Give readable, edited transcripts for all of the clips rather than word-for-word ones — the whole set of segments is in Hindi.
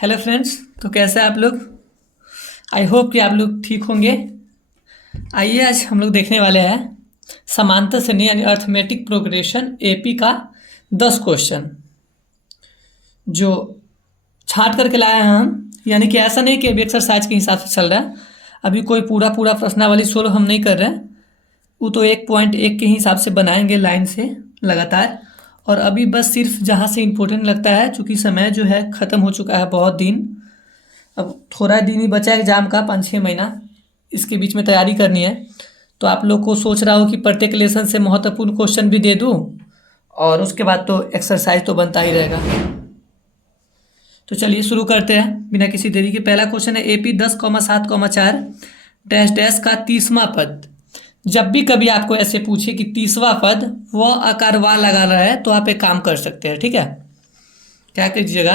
Hello friends. तो कैसे हैं आप लोग? आई होप कि आप लोग ठीक होंगे। आइए आज हम लोग देखने वाले हैं समांतर श्रेणी यानी अर्थमेटिक प्रोग्रेशन एपी का 10 क्वेश्चन जो छांट करके लाए हैं हम। यानी कि ऐसा नहीं कि अभी एक्सरसाइज के हिसाब से चल रहा है। अभी कोई पूरा पूरा प्रश्नावली सोल्व हम नहीं कर रहे हैं। वो तो 1.1 के हिसाब से बनाएंगे लाइन से लगातार। और अभी बस सिर्फ जहाँ से इम्पोर्टेंट लगता है, चूँकि समय जो है ख़त्म हो चुका है बहुत दिन। अब थोड़ा दिन ही बचा है एग्ज़ाम का, 5-6 महीना इसके बीच में तैयारी करनी है। तो आप लोग को सोच रहा हूँ कि प्रत्येक लेसन से महत्वपूर्ण क्वेश्चन भी दे दूँ और उसके बाद तो एक्सरसाइज तो बनता ही रहेगा। तो चलिए शुरू करते हैं बिना किसी देरी के। पहला क्वेश्चन है AP 10,7,4 डैश डैश का 30वां पद। जब भी कभी आपको ऐसे पूछे कि 30वां पद वह आकार वाह लगा रहा है तो आप एक काम कर सकते हैं, ठीक है। क्या कीजिएगा,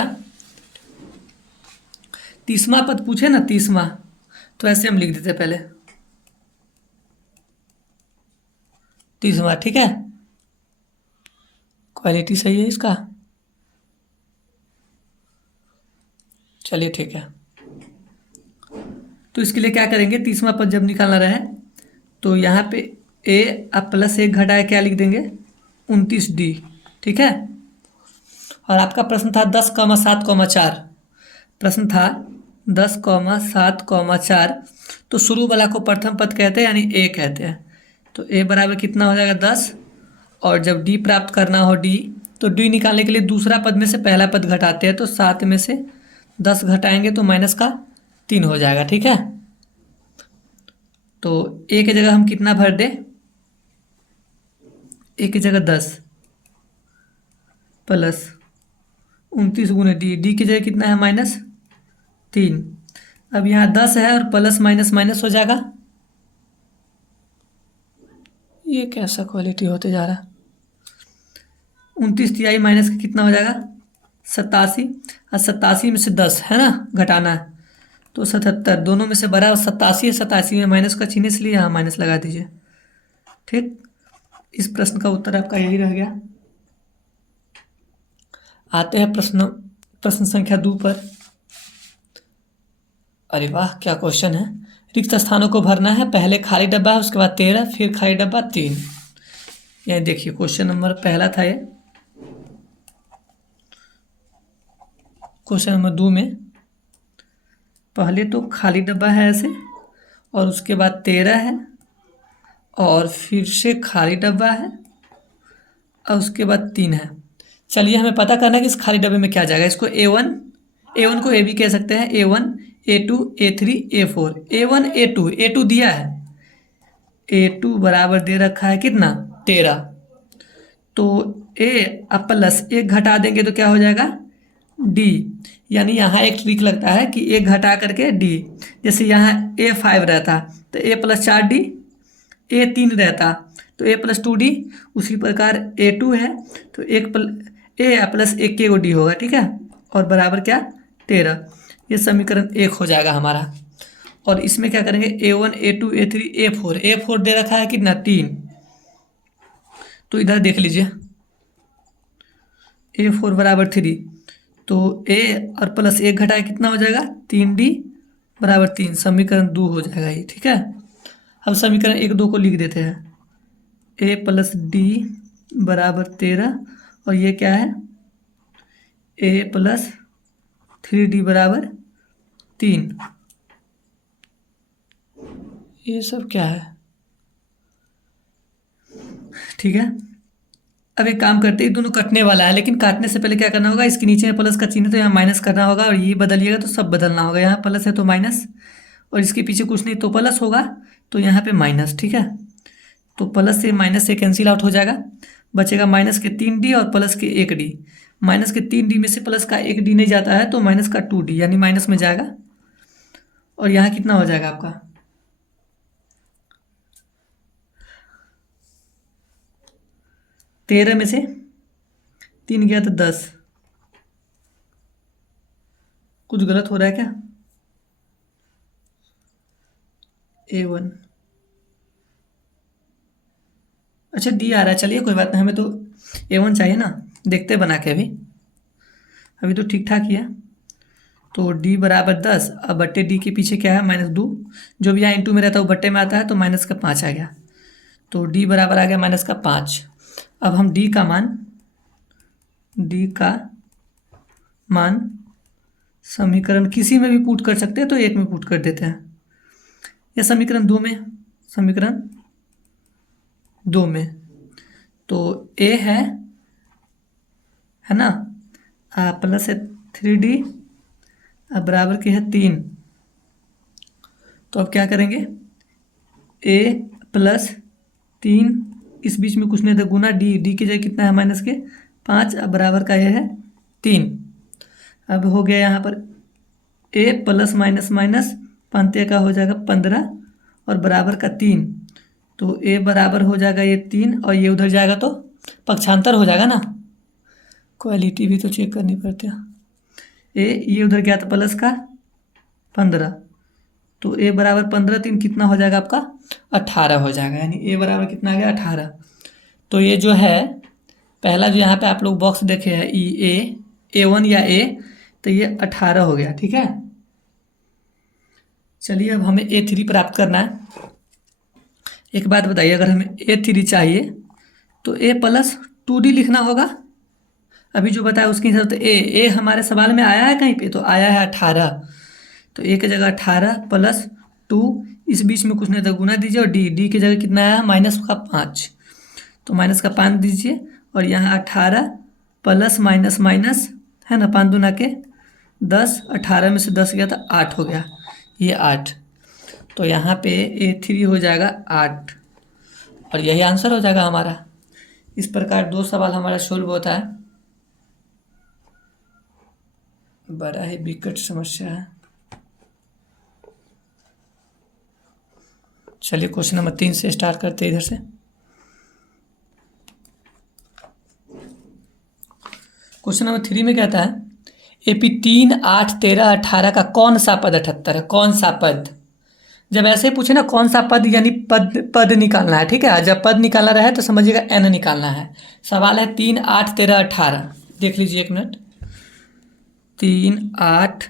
30वां पद पूछे ना, 30वां, तो ऐसे हम लिख देते पहले 30वां, ठीक है। क्वालिटी सही है इसका, चलिए ठीक है। तो इसके लिए क्या करेंगे, 30वां पद जब निकालना रहे तो यहाँ पे ए अब +1 घटाए क्या लिख देंगे, 29D, ठीक है। और आपका प्रश्न था 10,7,4। प्रश्न था 10,7,4। तो शुरू वाला को प्रथम पद कहते हैं यानी ए कहते हैं। तो ए बराबर कितना हो जाएगा, 10। और जब डी प्राप्त करना हो डी, तो डी निकालने के लिए दूसरा पद में से पहला पद घटाते हैं। तो 7 में से 10 घटाएंगे तो -3 हो जाएगा, ठीक है। तो ए की जगह हम कितना भर दें, ए की जगह 10 प्लस 29 गुने डी, डी की जगह कितना है -3। अब यहाँ 10 है और प्लस माइनस माइनस हो जाएगा। ये कैसा क्वालिटी होते जा रहा है। 29 तिहाई माइनस का कितना हो जाएगा, 87। और 87 में से 10 है ना घटाना है, तो 77। दोनों में से बड़ा 87 है, 87 में माइनस का चिन्ह, इसलिए यहाँ माइनस लगा दीजिए, ठीक। इस प्रश्न का उत्तर आपका यही रह गया। आते हैं प्रश्न संख्या 2 पर। अरे वाह, क्या क्वेश्चन है। रिक्त स्थानों को भरना है, पहले खाली डब्बा है, उसके बाद 13, फिर खाली डब्बा 3। यानी देखिए क्वेश्चन नंबर पहला था ये। क्वेश्चन नंबर 2 में पहले तो खाली डब्बा है ऐसे, और उसके बाद 13 है, और फिर से खाली डब्बा है, और उसके बाद 3 है। चलिए हमें पता करना है कि इस खाली डब्बे में क्या जाएगा। इसको A1 को A भी कह सकते हैं, A1 A2 A3 A4। A1 A2 दिया है, A2 बराबर दे रखा है कितना, 13। तो A अब +1 घटा देंगे तो क्या हो जाएगा, D। यानी यहाँ एक ट्रिक लगता है कि 1 घटा करके D। जैसे यहाँ A5 रहता तो A +4D, A3 रहता तो A +2D। उसी प्रकार A2 है तो A +1 के D होगा, ठीक है। और बराबर क्या, 13। ये समीकरण 1 हो जाएगा हमारा। और इसमें क्या करेंगे, A1 A2 A3 A4 दे रखा है कितना, 3। तो इधर देख लीजिए A4 बराबर 3। तो A और +1 घटाए कितना हो जाएगा, 3D बराबर 3। समीकरण 2 हो जाएगा ये, ठीक है। अब समीकरण 1 2 को लिख देते हैं, A + D बराबर 13, और ये क्या है, A +3D बराबर 3। ये सब क्या है, ठीक है। अब एक काम करते हैं, दोनों कटने वाला है, लेकिन काटने से पहले क्या करना होगा, इसके नीचे में प्लस का चिन्ह है तो यहाँ माइनस करना होगा, और ये बदलिएगा तो सब बदलना होगा। यहाँ प्लस है तो माइनस, और इसके पीछे कुछ नहीं तो प्लस होगा, तो यहाँ पे माइनस, ठीक है। तो प्लस से माइनस से कैंसिल आउट हो जाएगा, बचेगा -3D और +1D। -3D में से प्लस का 1D नहीं जाता है तो -2D, यानी माइनस में जाएगा। और यहाँ कितना हो जाएगा आपका, 13 में से 3 गया तो 10। कुछ गलत हो रहा है क्या, A1, अच्छा D आ रहा है, चलिए कोई बात नहीं, हमें तो A1 चाहिए ना। देखते बना के अभी तो ठीक ठाक ही है। तो डी बराबर 10, अब बट्टे डी के पीछे क्या है -2, जो भी यहाँ इंटू में रहता है वो बट्टे में आता है, तो -5 आ गया। तो डी बराबर आ गया -5। अब हम डी का मान समीकरण किसी में भी पुट कर सकते हैं, तो एक में पुट कर देते हैं, या समीकरण 2 में, समीकरण 2 में। तो ए है ना, प्लस है 3D, अब बराबर की है 3। तो अब क्या करेंगे, a + 3, इस बीच में कुछ नहीं था, गुना डी की जगह कितना है -5, अब बराबर का ये है 3। अब हो गया यहाँ पर a ± पंते का हो जाएगा 15 और बराबर का 3। तो a बराबर हो जाएगा ये 3 और ये उधर जाएगा तो पक्षांतर हो जाएगा ना, क्वालिटी भी तो चेक करनी पड़ती है। ये उधर गया था प्लस का 15, तो a बराबर 15, 3 कितना हो जाएगा आपका 18 हो जाएगा, यानी a बराबर कितना आ गया 18। तो ये जो है पहला जो यहाँ पे आप लोग बॉक्स देखे हैं A1 या A, तो ये 18 हो गया, ठीक है। चलिए अब हमें A3 प्राप्त करना है। एक बात बताइए, अगर हमें A3 चाहिए तो A + 2D लिखना होगा, अभी जो बताया उसके हिसाब से। ए हमारे सवाल में आया है कहीं पे, तो आया है 18, तो ए की जगह 18 + 2, इस बीच में कुछ नहीं था, गुना दीजिए, और डी की जगह कितना आया -5, तो -5 दीजिए, और यहाँ 18 प्लस माइनस है ना, 5 दूना के 10, 18 में से 10 गया था 8 हो गया, ये 8। तो यहाँ पे A3 हो जाएगा 8, और यही आंसर हो जाएगा हमारा। इस प्रकार 2 सवाल हमारा सोल्व होता है। बड़ा ही विकट समस्या है। चलिए क्वेश्चन नंबर 3 से स्टार्ट करते हैं इधर से। क्वेश्चन नंबर 3 में कहता है AP 3, 8, 13, 18 का कौन सा पद 78 है, कौन सा पद। जब ऐसे पूछे ना कौन सा पद, यानी पद निकालना है, ठीक है। जब पद निकालना रहे तो समझिएगा n निकालना है। सवाल है 3, 8, 13, 18, देख लीजिए एक मिनट। 3, 8,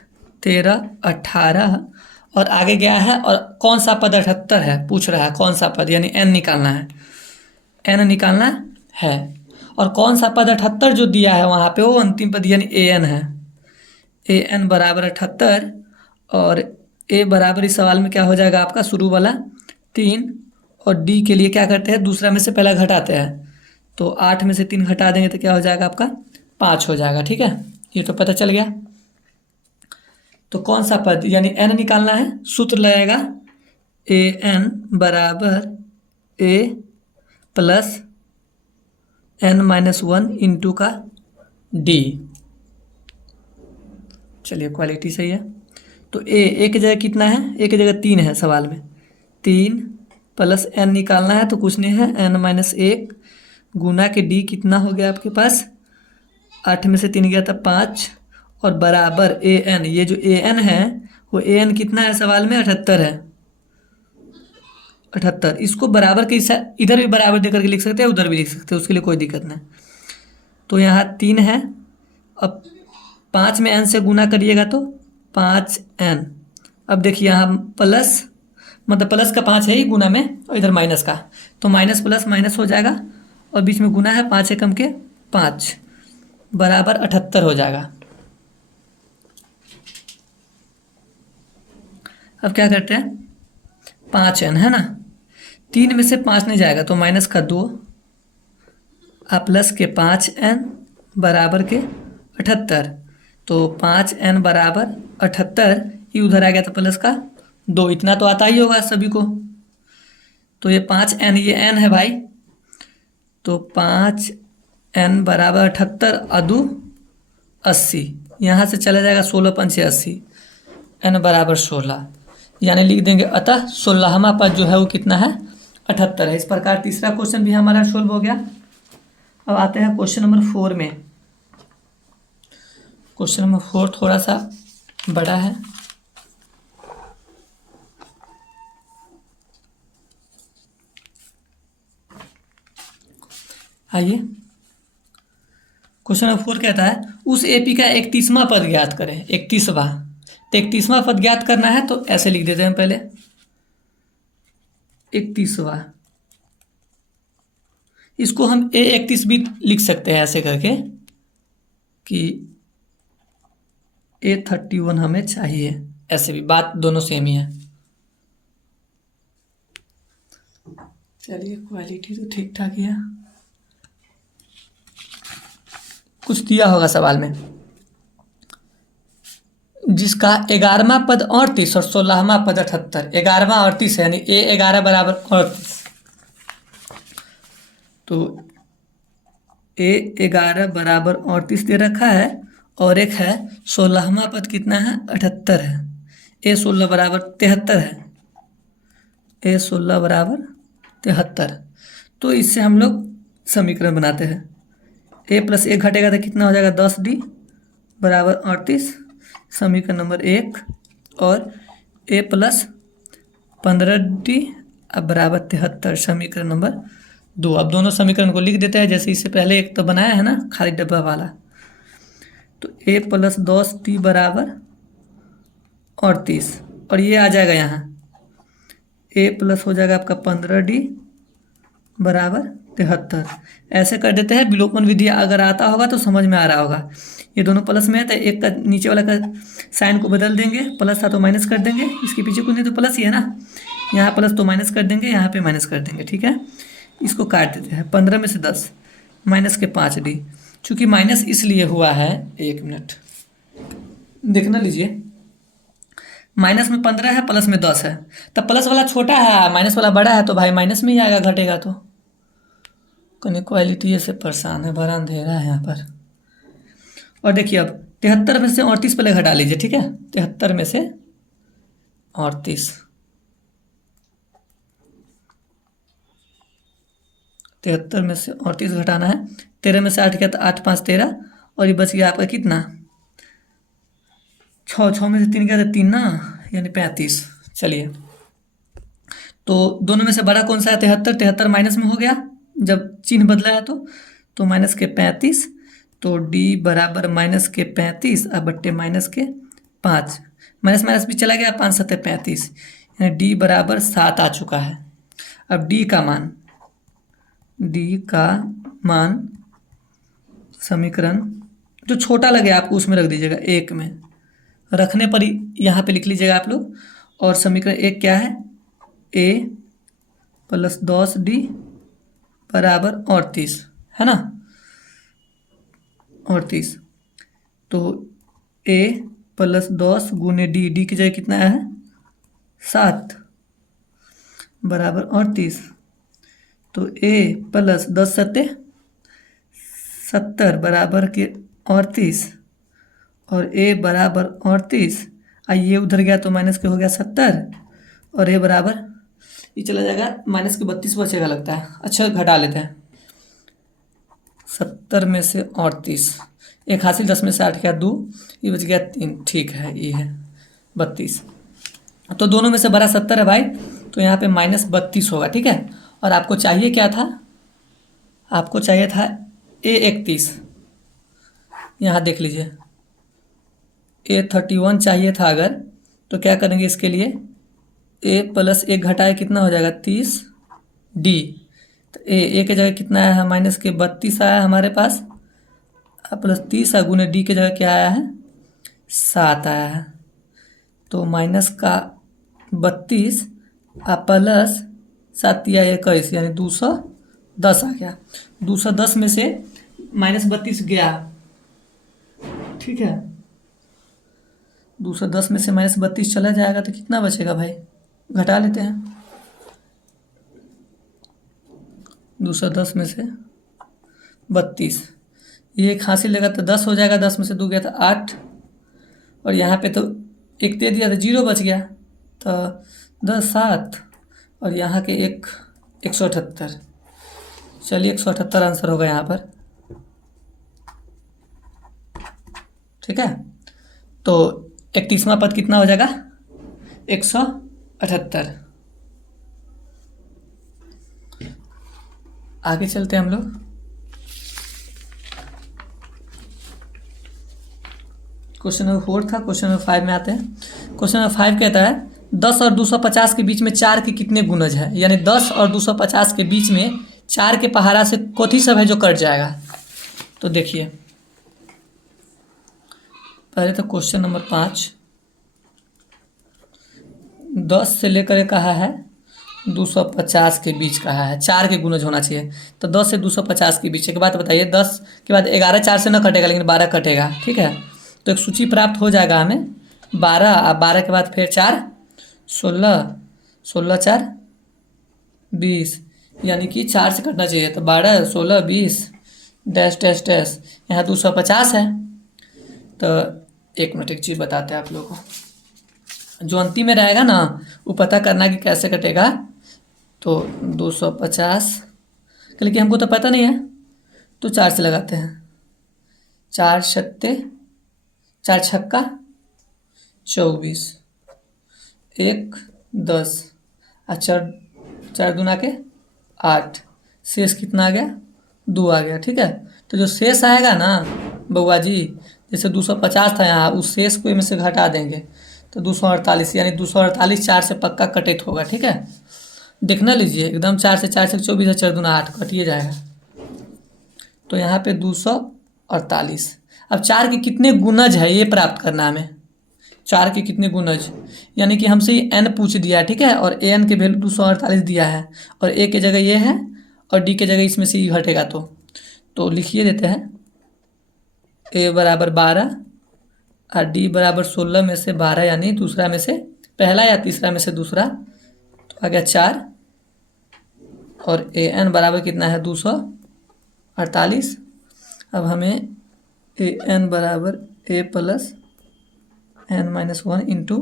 13, 18 और आगे गया है, और कौन सा पद 78 है पूछ रहा है, कौन सा पद, यानी n निकालना है, n निकालना है। और कौन सा पद 78 जो दिया है वहाँ पे, वो अंतिम पद यानी an है। an बराबर 78, और a बराबर इस सवाल में क्या हो जाएगा आपका, शुरू वाला 3, और d के लिए क्या करते हैं, दूसरा में से पहला घटाते हैं, तो 8 में से 3 घटा देंगे तो क्या हो जाएगा आपका 5 हो जाएगा, ठीक है। ये तो पता चल गया। तो कौन सा पद यानी n निकालना है, सूत्र लगेगा an बराबर a + n-1 इंटू का d। चलिए क्वालिटी सही है। तो a की जगह कितना है, a की जगह 3 है सवाल में, 3 + n निकालना है, तो कुछ नहीं है n-1 गुना के d कितना हो गया आपके पास, 8 में से 3 गया था 5, और बराबर an, ये जो an है वो an कितना है सवाल में 78 है, 78। इसको बराबर के इधर भी बराबर देकर के लिख सकते हैं, उधर भी लिख सकते हैं, उसके लिए कोई दिक्कत नहीं। तो यहाँ 3 है, अब 5 में n से गुना करिएगा तो 5n। अब देखिए यहाँ प्लस, मतलब प्लस का 5 है ही गुना में, और इधर माइनस का, तो माइनस प्लस माइनस हो जाएगा, और बीच में गुना है, 5 एकम के 5 बराबर 78 हो जाएगा। अब क्या करते हैं, 5n है ना, 3 में से 5 नहीं जाएगा, तो माइनस का 2 प्लस के 5n बराबर के 78, तो 5n बराबर 78, ये उधर आ गया था प्लस का 2, इतना तो आता ही होगा सभी को। तो ये 5n, ये n है भाई, तो 5n बराबर 78 अदू 80, यहाँ से चला जाएगा 16 पंचे 80, n बराबर 16, यानी लिख देंगे अतः 16वां पद जो है वो कितना है 78 है। इस प्रकार तीसरा क्वेश्चन भी हमारा सोल्व हो गया। अब आते हैं क्वेश्चन नंबर 4 में। क्वेश्चन नंबर 4 थोड़ा सा बड़ा है। आइए, क्वेश्चन नंबर 4 कहता है उस एपी का 31वां पद ज्ञात करें। 31वां, तो 31वां पद ज्ञात करना है तो ऐसे लिख देते हैं पहले 31वां। इसको हम A31 भी लिख सकते हैं ऐसे करके कि A31 हमें चाहिए, ऐसे भी बात दोनों सेम ही है। चलिए क्वालिटी तो ठीक ठाक ही है। कुछ दिया होगा सवाल में, जिसका 11वां पद 38 और 16वां पद 78, 11वां 38 है यानी A11 बराबर 38, तो A11 बराबर 38 दे रखा है और एक है 16वां पद कितना है 78 है, A16 बराबर 73 है, A16 बराबर 73। तो इससे हम लोग समीकरण बनाते हैं, A प्लस 1 घटेगा तो कितना हो जाएगा 10D बराबर 38, समीकरण नंबर 1, और A प्लस 15D अब बराबर 73, समीकरण नंबर 2। अब दोनों समीकरण को लिख देते हैं जैसे इससे पहले एक तो बनाया है ना खाली डब्बा वाला। तो A प्लस 10D बराबर 38 और ये आ जाएगा यहाँ A प्लस हो जाएगा आपका 15D बराबर 73। ऐसे कर देते हैं, विलोपन विधि अगर आता होगा तो समझ में आ रहा होगा। ये दोनों प्लस में है तो एक का नीचे वाला का साइन को बदल देंगे, प्लस था तो माइनस कर देंगे, इसके पीछे कुछ नहीं तो प्लस ही है ना, यहाँ प्लस तो माइनस कर देंगे, यहाँ पे माइनस कर देंगे, ठीक है। इसको काट देते हैं, 15 में से 10 माइनस के 5D, चूँकि माइनस इसलिए हुआ है, 1 मिनट देखना लीजिए, माइनस में 15 है प्लस में 10 है, तब प्लस वाला छोटा है माइनस वाला बड़ा है तो भाई माइनस में ही आएगा, घटेगा तो। कहीं क्वालिटी ऐसे परेशान है, बड़ा अंधेरा है यहाँ पर। और देखिए अब 73 में से 38 पहले घटा लीजिए, ठीक है, 73 में से 38, 73 में से 38 घटाना है, 13 में से 8 गया तो 8 5 13, और ये बच गया आपका कितना 6, 6 में से 3 गया तो 3 ना, यानी 35। चलिए तो दोनों में से बड़ा कौन सा है 73, 73 माइनस में हो गया जब चिन्ह बदला है तो माइनस के 35, तो D बराबर माइनस के 35 अब बट्टे माइनस के 5, माइनस माइनस भी चला गया, 5 7 35, यानी D बराबर 7 आ चुका है। अब D का मान समीकरण जो छोटा लगे आपको उसमें रख दीजिएगा, 1 में रखने पर यहाँ पे लिख लीजिएगा आप लोग। और समीकरण 1 क्या है, A प्लस 10D बराबर 38 है ना, 38, तो A प्लस 10 गुने D की जगह कितना है 7 बराबर 38, तो A प्लस 10 7 70 बराबर के 38, और A बराबर 38, ये उधर गया तो माइनस के हो गया 70, और A बराबर ये चला जाएगा माइनस के 32 बचेगा लगता है, अच्छा घटा लेते हैं, 70 में से 38, एक हासिल 10 में से 8 गया 2, ये बच गया 3, ठीक है ये है 32। तो दोनों में से बड़ा 70 है भाई, तो यहाँ पे माइनस 32 होगा, ठीक है। और आपको चाहिए क्या था, आपको चाहिए था A31, यहाँ देख लीजिए A31 चाहिए था अगर, तो क्या करेंगे इसके लिए, A प्लस 1 घटाए कितना हो जाएगा 30D, तो A के जगह कितना आया है माइनस के 32 आया है हमारे पास, प्लस 30 गुने D के जगह क्या आया है 7 आया है, तो माइनस का 32 प्लस 7 या 21 यानी 210 आ गया, 210 में से माइनस 32 गया, ठीक है, 210 में से माइनस 32 चला जाएगा तो कितना बचेगा भाई, घटा लेते हैं, 210 में से 32, ये एक हासिल लेगा तो 10 हो जाएगा, 10 में से 2 गया तो 8, और यहाँ पे तो एक दे दिया तो 0 बच गया, तो 10 7 और यहाँ के 178, चलिए 178 आंसर होगा यहाँ पर, ठीक है। तो 31वां पद कितना हो जाएगा 178। आगे चलते हैं हम लोग, क्वेश्चन नंबर 4 था। क्वेश्चन नंबर 5 में आते हैं। क्वेश्चन नंबर 5 कहता है 10 और 250 के बीच में 4 के कितने गुणज है, यानी 10 और 250 के बीच में 4 के पहाड़ा से कौथी सब है जो कट जाएगा। तो देखिए पहले तो क्वेश्चन नंबर 5 10 से लेकर कहा है 250 के बीच कहा है, 4 के गुणज होना चाहिए। तो 10 से 250 के बीच एक बात बताइए, 10 के बाद 11 4 से न कटेगा लेकिन 12 कटेगा, ठीक है। तो एक सूची प्राप्त हो जाएगा हमें 12, अब 12 के बाद फिर 4 16, 16 4 20, यानी कि 4 से कटना चाहिए। तो 12 16 20 डैश डैश डैश, यहाँ 250 है। तो एक मिनट एक चीज़ बताते हैं आप लोगों को, जो अंतिम में रहेगा ना वो पता करना कि कैसे कटेगा। तो 250 लेकिन हमको तो पता नहीं है, तो 4 से लगाते हैं। 4 सत्ते 4 छक्का 24, 1 10, अच्छा 4 दूना के 8, शेष कितना आ गया 2 आ गया, ठीक है। तो जो शेष आएगा ना बउआ जी, जैसे 250 था यहाँ, उस शेष को इनमें से घटा देंगे तो 248, यानी 248 4 से पक्का कटित होगा, ठीक है। देखना लीजिए एकदम 4 से 4 से 24 है, 4 दूना 8 कटिए जाएगा। तो यहाँ पे 248। अब 4 के कितने गुणज है ये प्राप्त करना हमें, 4 के कितने गुणज, यानी कि हमसे ये n पूछ दिया है, ठीक है। और ए एन के वैल्यू 248 दिया है, और ए के जगह ये है और डी के जगह इसमें से ये घटेगा। तो लिखिए देते हैं ए बराबर 12 और डी बराबर 16 में से 12, यानी दूसरा में से पहला या तीसरा में से दूसरा, तो आ गया 4। और ए एन बराबर कितना है 248। अब हमें ए एन बराबर A plus N minus 1 into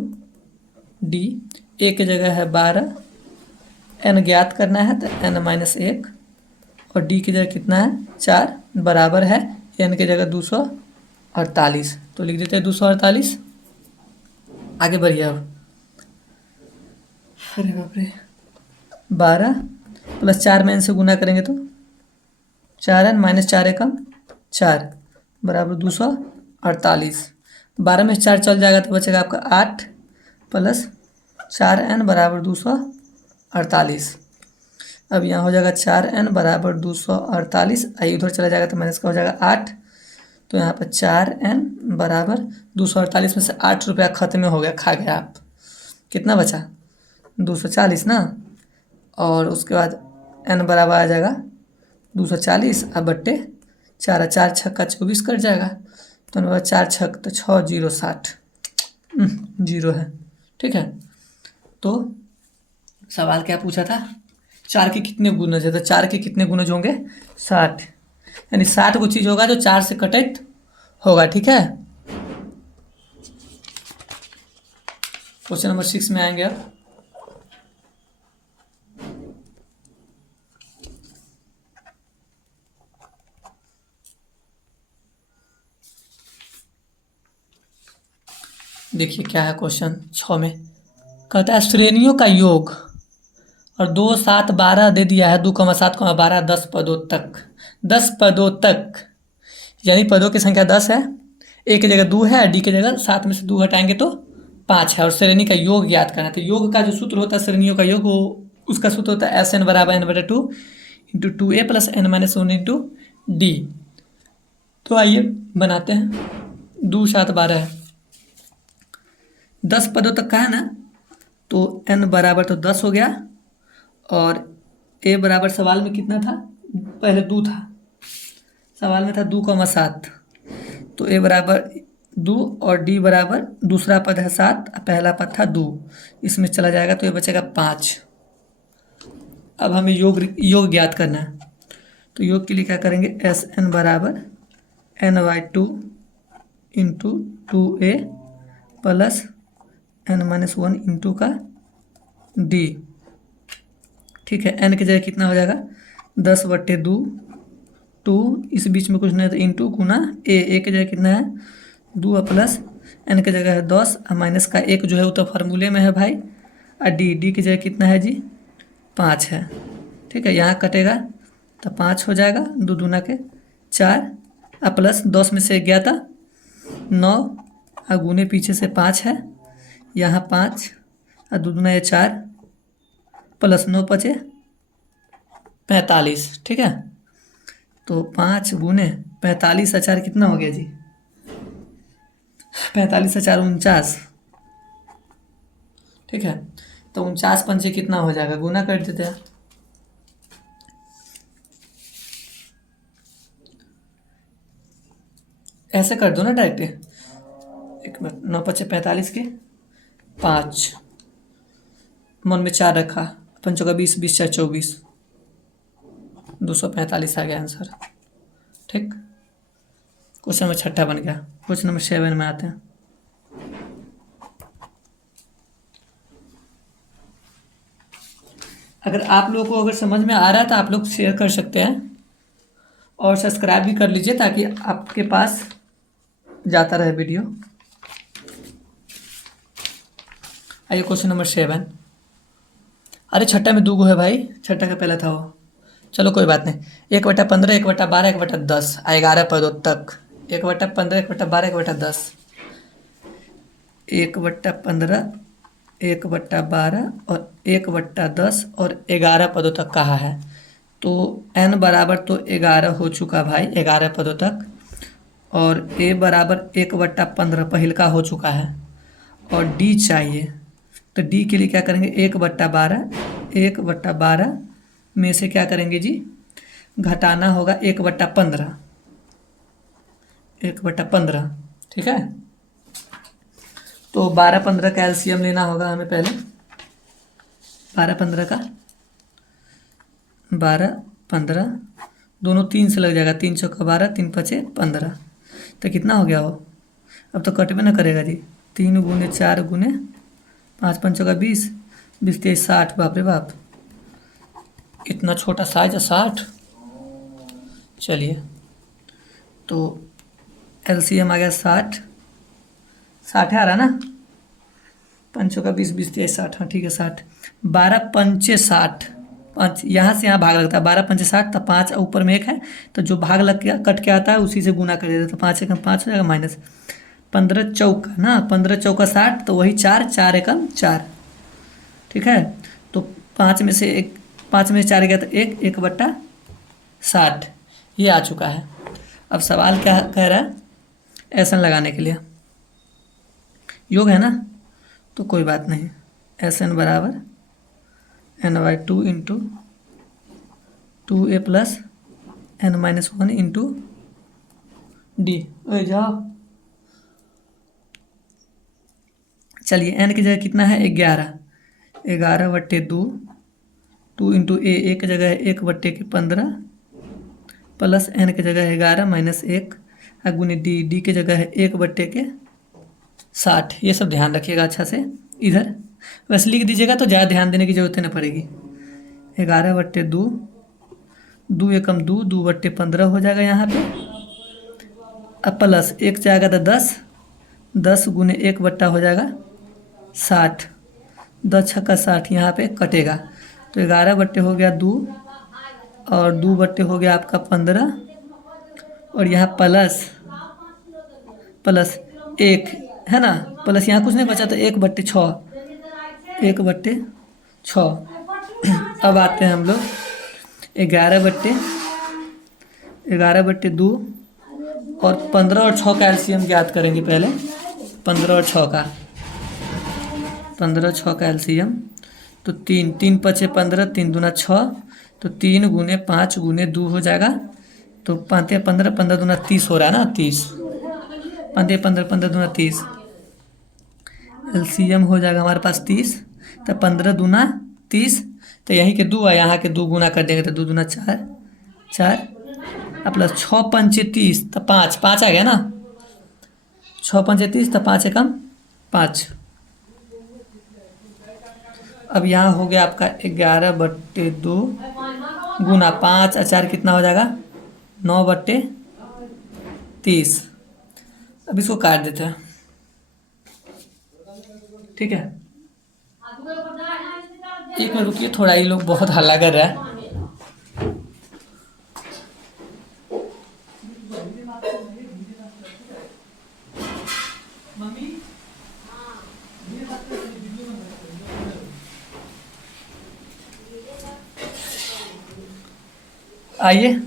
D, A के जगह है 12, एन ज्ञात करना है तो एन माइनस 1, और डी की जगह कितना है 4, बराबर है एन की जगह 248। तो लिख देते हैं 248। आगे बढ़िए अब, अरे बाप रे, 12 प्लस 4 में एन से गुना करेंगे तो 4n माइनस 4 एकम 4 बराबर 248। 12 में 4 चल जाएगा तो बचेगा आपका 8 प्लस 4n बराबर 248। अब यहाँ हो जाएगा 4n बराबर 248, आई उधर चला जाएगा तो माइनस का हो जाएगा 8। तो यहाँ पर 4n बराबर 248 में से 8 रुपया खत्म हो गया, खा गया आप। कितना बचा 240 ना, और उसके बाद n बराबर आ जाएगा 240 अब बट्टे 4, 4 छक्का 24 कट जाएगा। तो न 4 छक्का तो 6 0 60, 0 है, ठीक है। तो सवाल क्या पूछा था, 4 के कितने गुणज है, तो 4 के कितने गुणज होंगे 60, यानी 60 को चीज़ होगा जो 4 से कटित होगा, ठीक है। क्वेश्चन नंबर 6 में आएंगे अब। देखिए क्या है क्वेश्चन 6 में, कहता है श्रेणियों का योग, और 2 7 12 दे दिया है, 2 7 12 10 पदों तक, 10 पदों तक, यानी पदों की संख्या 10 है, ए की जगह 2 है, डी की जगह 7 में से 2 हटाएंगे तो 5 है, और श्रेणी का योग ज्ञात करना है। तो योग का जो सूत्र होता है श्रेणियों का योग, वो उसका सूत्र होता है एस एन बराबर n बटे 2 into 2a plus n minus 1 into D. तो आइए बनाते हैं, 2 7 12 है, 10 पदों तक का है ना, तो n बराबर तो 10 हो गया, और a बराबर सवाल में कितना था, पहले 2 था, सवाल में था 2,7, तो a बराबर 2 और d बराबर दूसरा पद है 7, पहला पद था 2, इसमें चला जाएगा तो ये बचेगा 5। अब हमें योग ज्ञात करना है, तो योग के लिए क्या करेंगे, एस एन बराबर n/2 into 2a plus n minus 1 into का d, ठीक है। n की जगह कितना हो जाएगा 10/2, 2 इस बीच में कुछ नहीं तो इंटू गुना ए की जगह कितना है 2 प्लस n की जगह है 10, माइनस का 1 जो है वो तो फार्मूले में है भाई, और डी की जगह कितना है जी 5 है, ठीक है। यहाँ कटेगा तो 5 हो जाएगा, 2 दूना के 4, प्लस 10 में से 1 गया था 9, और गुने पीछे से 5 है, यहाँ 5 और 2 दूना ये 4 प्लस 9 पचे 45। ठीक है, तो 5 गुने 45 4 कितना हो गया जी? 45 4 49। ठीक है, तो 49 पंचे कितना हो जाएगा? गुना कर देते हैं। ऐसे कर दो ना डायरेक्ट, एक मिनट। 9 पचे 45 के 5, मन में 4 रखा, पंचों का 20, 20 4 24, 245 आ गया आंसर। ठीक, क्वेश्चन नंबर 6 बन गया। क्वेश्चन नंबर 7 में आते हैं। अगर आप लोगों को अगर समझ में आ रहा है तो आप लोग शेयर कर सकते हैं और सब्सक्राइब भी कर लीजिए ताकि आपके पास जाता रहे वीडियो। आइए क्वेश्चन नंबर 7। अरे छठा में 2 गो है भाई, छठा का पहला था वो। चलो कोई बात नहीं। 1/15, 1/12, 1/10 और 11 पदों तक। 1/15, 1/12, 1/10, 1/15, 1/12 और 1/10 और 11 पदों तक कहा है। तो n बराबर तो 11 हो चुका भाई, 11 पदों तक। और a बराबर 1/15 पहिल का हो चुका है। और d चाहिए, तो d के लिए क्या करेंगे? 1/12, 1/12 में से क्या करेंगे जी? घटाना होगा 1/15, 1/15। ठीक है, तो 12-15 का एलसीएम लेना होगा हमें पहले। 12-15 का 12-15 दोनों 3 से लग जाएगा। 3 चौका 12, 3 पचे 15, तो कितना हो गया वो? अब तो कटबे ना करेगा जी। 3 गुने 4 गुने 5 पंचों का 20, 20 23 60। बाप रे बाप, इतना छोटा साइज है 60। चलिए, तो एलसीएम आ गया 60। 60 आ रहा ना? पंचों का 20, 20 23 60। हाँ ठीक है 60। 12 पंचे 60, 5 यहाँ से यहाँ भाग लगता है। 12 पंचे 60, तो 5 ऊपर में 1 है, तो जो भाग लग के कट के आता है उसी से गुना कर देते, तो 5 एकम 5 हो जाएगा माइनस 15 चौका ना, 15 चौका 60, तो वही 4, 4 एकम 4। ठीक है, तो 5 में से 1, 5 में से 4 गया तो 1, 1/60 ये आ चुका है। अब सवाल क्या कह रहा है? एसन लगाने के लिए योग है ना, तो कोई बात नहीं। एसन बराबर n/2 into 2a plus n-1 into D. जाओ, चलिए n की जगह कितना है? 11, 11/2, 2 इंटू ए, एक की जगह है 1/15 प्लस n की जगह है 11 माइनस 1 गुने डी, डी की जगह है 1/60। ये सब ध्यान रखिएगा अच्छा से। इधर वैसे लिख दीजिएगा तो ज़्यादा ध्यान देने की जरूरत नहीं पड़ेगी। 11/2, 2 एकम 2, 2/15 हो जाएगा यहाँ पे। अब प्लस 1 जाएगा तो 10, 10 गुने 1 बट्टा हो जाएगा 60, 10 छक्का 60 यहाँ पे कटेगा, तो 11 हो गया 2 और 2 हो गया आपका 15 और यहाँ प्लस 1 है ना, प्लस यहाँ कुछ नहीं बचा तो 1/6, 1/6। अब आते हैं हम लोग 11/2 और 15 और 6 का एलसीएम ज्ञात करेंगे पहले। 15 और 6 का, 15 और 6 का एलसीएम, तो 3, 3 पचे 15, 3 दूना 6, तो 3 गुने 5 गुने 2 हो जाएगा, तो 5 या 15, 15 दूना 30 हो रहा है ना, 30, 5 या 15, 15 दूना 30, एलसीएम हो जाएगा हमारे पास 30, तो 15 दूना 30, तो यहीं के 2 है, यहाँ के 2 गुना कर देंगे तो 2 दूना 4, 4 प्लस 6 पंचे 30, तो 5, 5 आ गया ना, 6 पंचे 30, तो 5 एकम 5। अब यहाँ हो गया आपका 11/2 गुना 5 और 4 कितना हो जाएगा? 9/30। अब इसको काट देते हैं। ठीक है, एक मिनट रुकिए, थोड़ा ये लोग बहुत हल्ला कर रहा है। मम्मी आइए,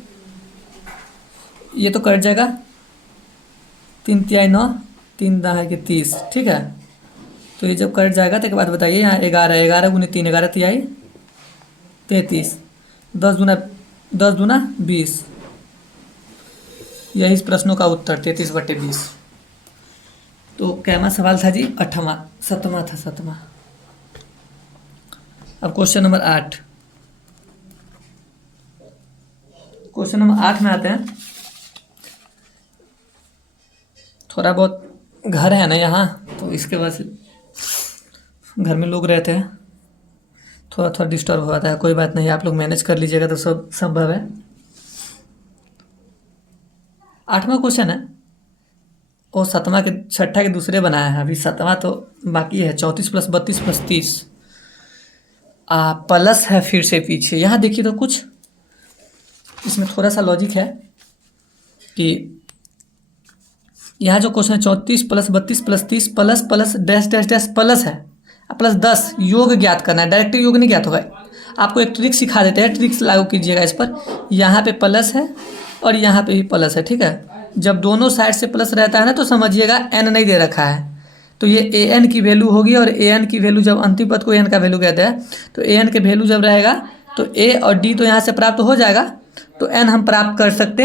ये तो कट जाएगा, 3×9, 3×9 30, ठीक है। तो ये जब कट जाएगा तो एक बात बताइए, यहाँ 11, 11×3 11×3 33, 10×10 20। यही इस प्रश्नों का उत्तर 33/20। तो कैमा सवाल था जी? 8वां, 7वां था, 7वां। अब क्वेश्चन नंबर 8, क्वेश्चन नंबर 8 में आते हैं। थोड़ा बहुत घर है ना यहाँ, तो इसके बाद घर में लोग रहते हैं, थोड़ा थोड़ा डिस्टर्ब हो जाता है। कोई बात नहीं, आप लोग मैनेज कर लीजिएगा तो सब संभव है। 8वां क्वेश्चन है, वो 7वां के 6ठा के दूसरे बनाया है, अभी 7वां तो बाकी है। 34 + 32 + 30 प्लस है फिर से पीछे। यहाँ देखिए तो कुछ इसमें थोड़ा सा लॉजिक है कि यहाँ जो क्वेश्चन है 34 + 32 + 30 plus plus dash dash dash plus है, प्लस 10 योग ज्ञात करना है। डायरेक्ट योग नहीं ज्ञात होगा, आपको एक ट्रिक सिखा देते हैं, ट्रिक्स लागू कीजिएगा इस पर। यहाँ पे प्लस है और यहाँ पे भी प्लस है, ठीक है। जब दोनों साइड से प्लस रहता है ना, तो समझिएगा n नहीं दे रखा है, तो ये an की वैल्यू होगी। और an की वैल्यू जब अंतिम पद को an का वैल्यू कहते हैं, तो an के वैल्यू जब रहेगा तो a और d तो यहाँ से प्राप्त हो जाएगा, तो n हम प्राप्त कर सकते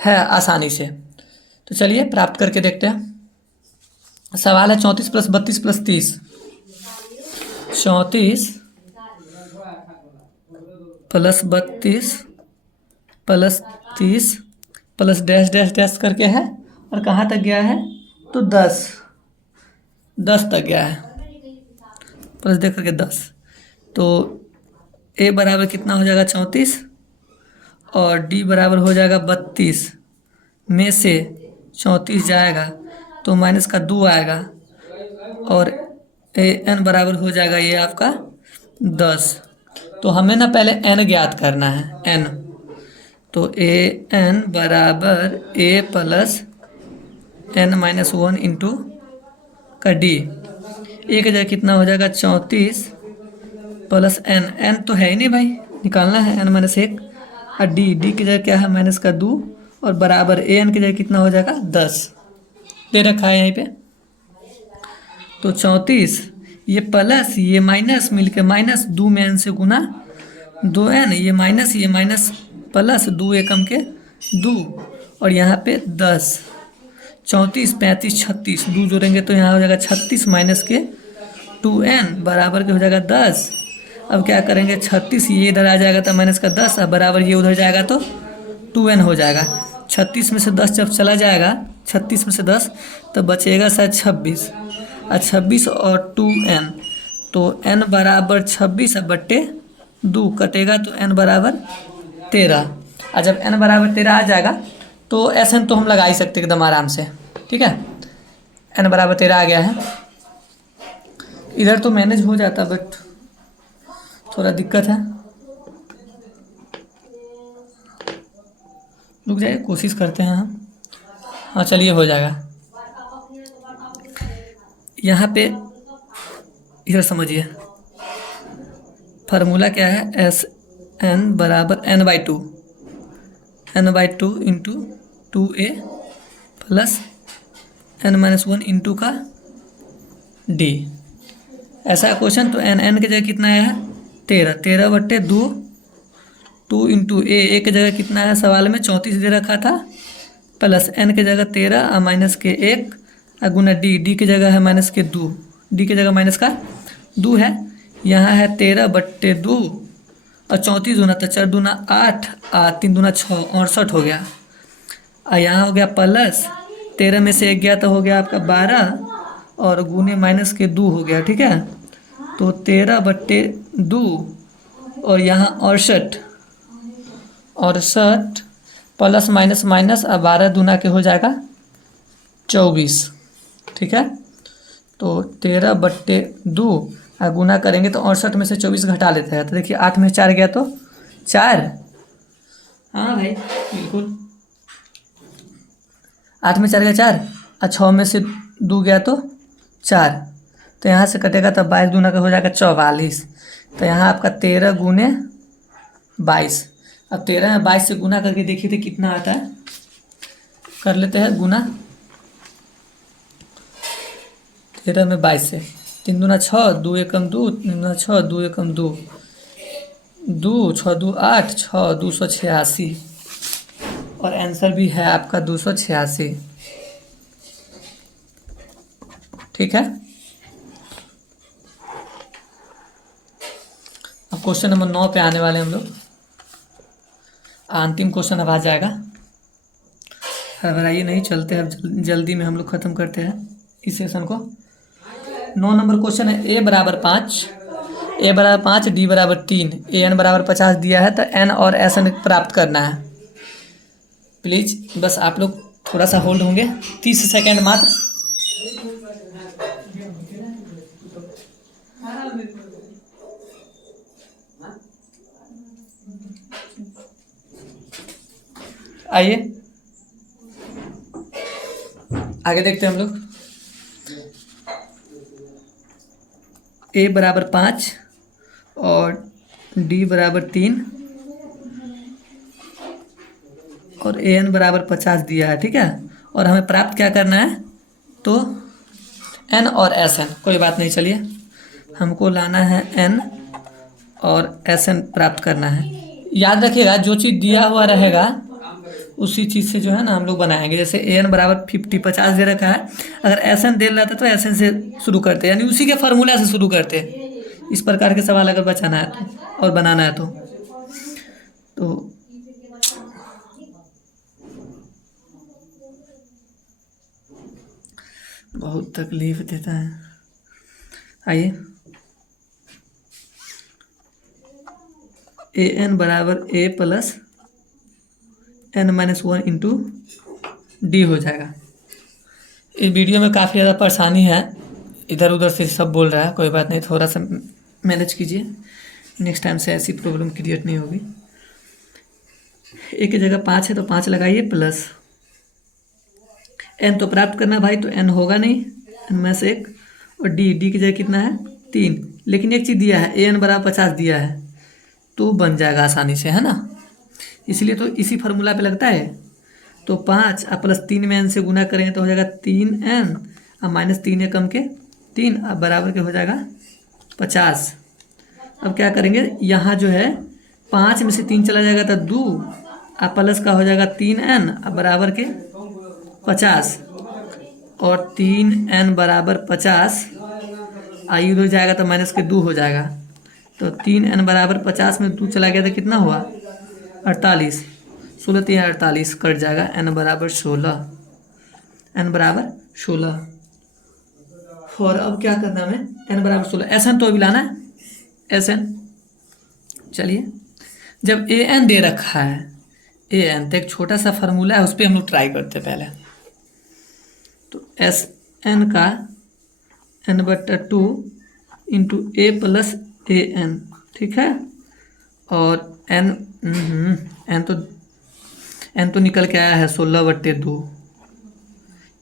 हैं आसानी से। तो चलिए प्राप्त करके देखते हैं। सवाल है 34 + 32 + 30। 34 + 32 + 30 प्लस डैश डैश डैश करके है, और कहाँ तक गया है? तो 10 तक गया है, प्लस देख करके 10। तो a बराबर कितना हो जाएगा? 34, और d बराबर हो जाएगा 32 में से 34 जाएगा तो माइनस का 2 आएगा, और n बराबर हो जाएगा ये आपका 10। तो हमें ना पहले n ज्ञात करना है, n। तो an बराबर a + n-1 इंटू का d। एक जगह कितना हो जाएगा? 34 + n तो है ही नहीं भाई, निकालना है n-1, और d की जगह क्या है? माइनस का 2, और बराबर an की जगह कितना हो जाएगा? 10 दे रखा है यहीं पे। तो 34 ये प्लस ये माइनस मिलके माइनस, 2 में n से गुना, 2n, ये माइनस प्लस 2 एकम के 2, और यहाँ पे 10। 34 35 36, 2 जोड़ेंगे तो यहाँ हो जाएगा 36 माइनस के 2n बराबर के हो जाएगा 10। अब क्या करेंगे? 36 ये इधर आ जाएगा तो माइनस का 10, अब बराबर ये उधर जाएगा तो 2n हो जाएगा। 36 में से 10 जब चला जाएगा, 36 में से 10, तो बचेगा शायद 26, और 26 और 2n, तो n बराबर 26/2 कटेगा, तो n बराबर 13। और जब n बराबर 13 आ जाएगा तो SN तो हम लगा ही सकते एकदम आराम से, ठीक है। n बराबर 13 आ गया है। इधर तो मैनेज हो जाता, बट थोड़ा दिक्कत है। रुक जाइए, कोशिश करते हैं हम। हाँ चलिए, हो जाएगा। यहाँ पे इधर समझिए, फार्मूला क्या है? SN बराबर n/2 into 2a plus n-1 into का d। ऐसा क्वेश्चन, तो n की जगह कितना है? 13, 13/2, 2 इंटू a की जगह कितना है सवाल में? 34 दे रखा था, प्लस n की जगह 13 और माइनस के 1, और गुना d की जगह है माइनस के 2, d की जगह माइनस का 2 है। यहाँ है 13/2, और 34 दूना तो 4 दूना 8, 3 दूना 6, 68 हो गया। और यहाँ हो गया प्लस 13 में से 1 गया तो हो गया आपका 12, और गुने माइनस के 2 हो गया, ठीक है। तो 13/2, और यहाँ 68 प्लस माइनस माइनस, और 12 दूना के हो जाएगा 24, ठीक है। तो 13/2 और गुना करेंगे तो 68 में से 24 घटा लेते हैं, तो देखिए 8 में 4 गया तो 4। हाँ भाई बिल्कुल, 8 में 4 गया 4, और 6 में से 2 गया तो 4, तो यहाँ से कटेगा तो 22 दूना का हो जाएगा 44। तो यहाँ आपका 13 गुने 22, अब 13 में 22 से गुना करके देखिए तो कितना आता है। कर लेते हैं गुना 13 में 22 से। 3 दूना 6, 2 एकम 2, 3 दूना 6, 2 एकम 2, 2 6 2 8, 6 286 और आंसर भी है आपका 286। ठीक है। अब क्वेश्चन नंबर 9 पे आने वाले हम लोग। अंतिम क्वेश्चन अब आ जाएगा। घबराइए नहीं, चलते हैं अब जल्दी में हम लोग ख़त्म करते हैं इस सेशन को। 9 नंबर क्वेश्चन है a बराबर 5, a बराबर 5, d बराबर 3, a n बराबर 50 दिया है तो n और s n प्राप्त करना है। प्लीज़ बस आप लोग थोड़ा सा होल्ड होंगे, 30 सेकेंड मात्र। आइए आगे देखते हैं हम लोग। a बराबर 5 और d बराबर 3 और a n बराबर 50 दिया है। ठीक है। और हमें प्राप्त क्या करना है, तो n और s n। कोई बात नहीं, चलिए हमको लाना है n और s n प्राप्त करना है। याद रखिएगा जो चीज़ दिया हुआ रहेगा उसी चीज़ से जो है ना हम लोग बनाएंगे। जैसे ए एन बराबर 50 दे रखा है, अगर एस एन दे रहता तो एस एन से शुरू करते, यानी उसी के फार्मूला से शुरू करते। इस प्रकार के सवाल अगर बचाना है तो और बनाना है तो बहुत तकलीफ देता है। आइए, ए एन बराबर A plus n-1 into D हो जाएगा। इस वीडियो में काफ़ी ज़्यादा परेशानी है, इधर उधर से सब बोल रहा है। कोई बात नहीं, थोड़ा सा मैनेज कीजिए, नेक्स्ट टाइम से ऐसी प्रॉब्लम क्रिएट नहीं होगी। ए की जगह 5 है तो 5 लगाइए प्लस n तो प्राप्त करना भाई, तो n होगा नहीं, n में से 1 और डी की जगह कितना है 3। लेकिन एक चीज़ दिया है ए एन बराबर 50 दिया है तो बन जाएगा आसानी से, है ना। इसलिए तो इसी फार्मूला पे लगता है। तो 5 और प्लस 3 में n से गुना करेंगे तो हो जाएगा 3n और माइनस 3 एकम के 3 अब बराबर के हो जाएगा 50। अब क्या करेंगे, यहाँ जो है 5 में से 3 चला जाएगा तो 2 और प्लस का हो जाएगा 3n और बराबर के 50 और 3n बराबर 50 आई हो जाएगा तो माइनस के 2 हो जाएगा। तो 3n बराबर 50 में 2 चला गया तो कितना हुआ 48, 16 3 48 कट जाएगा। n बराबर 16, n बराबर 16। और अब क्या करना है हमें, n बराबर 16 एस एन तो अभी लाना है एस एन। चलिए, जब ए एन दे रखा है ए एन तो एक छोटा सा फार्मूला है, उस पर हम लोग ट्राई करते हैं पहले। तो एस एन का n/2 into A plus A N, ठीक है। और एन तो निकल के आया है 16/2।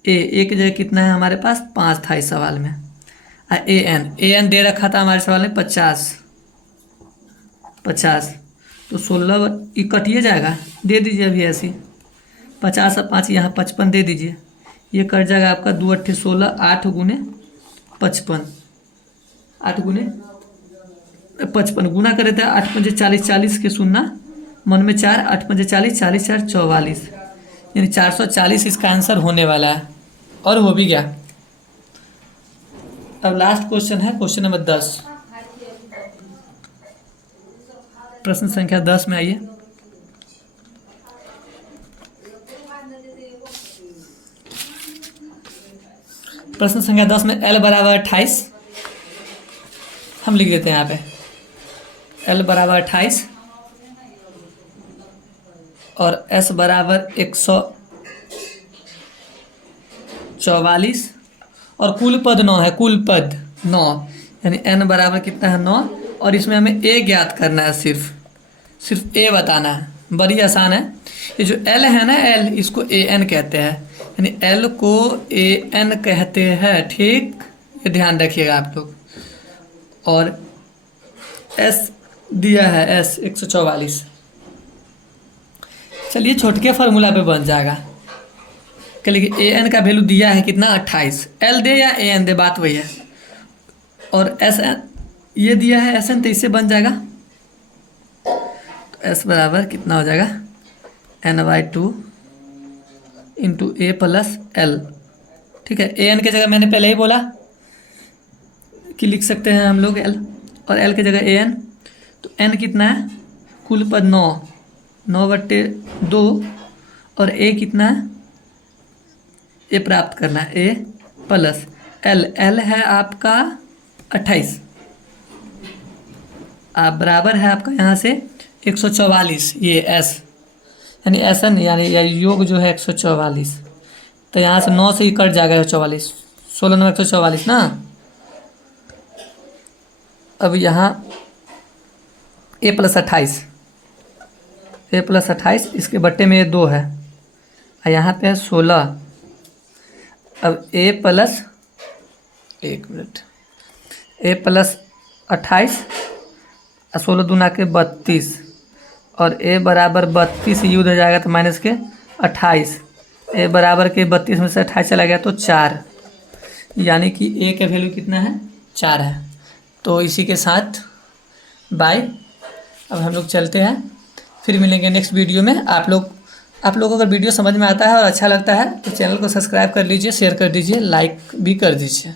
ए की जगह कितना है हमारे पास 5 था इस सवाल में। ए एन दे रखा था हमारे सवाल में 50 तो 16 कटिए जाएगा, दे दीजिए अभी ऐसी 50 और 5 यहाँ 55 दे दीजिए, ये कट जाएगा आपका 2 8 16, 8 गुने 55, 8 गुने 55 गुना करे थे 8 5 40, 40 के सुनना मन में 4, 8 5 40, 40 4 44, यानी 440 इसका आंसर होने वाला है और हो भी गया। अब लास्ट क्वेश्चन है क्वेश्चन नंबर 10। प्रश्न संख्या 10 में आइए। प्रश्न संख्या 10 में L बराबर 28 हम लिख देते हैं यहाँ पे, L बराबर 28 और S बराबर 144 और कुल पद 9 है, कुल पद 9, यानी n बराबर कितना है 9। और इसमें हमें a ज्ञात करना है, सिर्फ a बताना है, बड़ी आसान है। ये जो l है ना l, इसको a n कहते हैं, यानी l को a n कहते हैं, ठीक, ये ध्यान रखिएगा आप लोग। और s दिया है s 144, चलिए छोटके फार्मूला पे बन जाएगा। चलिए ए एन का वैल्यू दिया है कितना 28, एल दे या ए एन दे बात वही है। और एस एन ये दिया है एस एन, तो इससे बन जाएगा तो एस बराबर कितना हो जाएगा n/2 इंटू ए प्लस एल। ठीक है, ए एन की जगह मैंने पहले ही बोला कि लिख सकते हैं हम लोग एल, और एल की जगह ए एन। तो एन कितना है कुल पद 9/2 और ए कितना है, ए प्राप्त करना है ए प्लस एल। एल है आपका 28, आप बराबर है आपका यहाँ से 144, ये एस यानी एस एन यानी योग जो है 144। तो यहाँ से 9 से ही कट जाएगा 144, 16 9 144 ना। अब यहाँ ए प्लस 28 इसके बट्टे में ये 2 है और यहाँ पे है 16। अब ए प्लस 28 और 16 दूना के 32 और ए बराबर 32 युद्ध हो जाएगा तो माइनस के 28। ए बराबर के 32 में से 28 चला गया तो 4, यानी कि ए का वैल्यू कितना है 4 है। तो इसी के साथ बाय। अब हम लोग चलते हैं, फिर मिलेंगे नेक्स्ट वीडियो में। आप लोग को अगर वीडियो समझ में आता है और अच्छा लगता है तो चैनल को सब्सक्राइब कर लीजिए, शेयर कर दीजिए, लाइक भी कर दीजिए।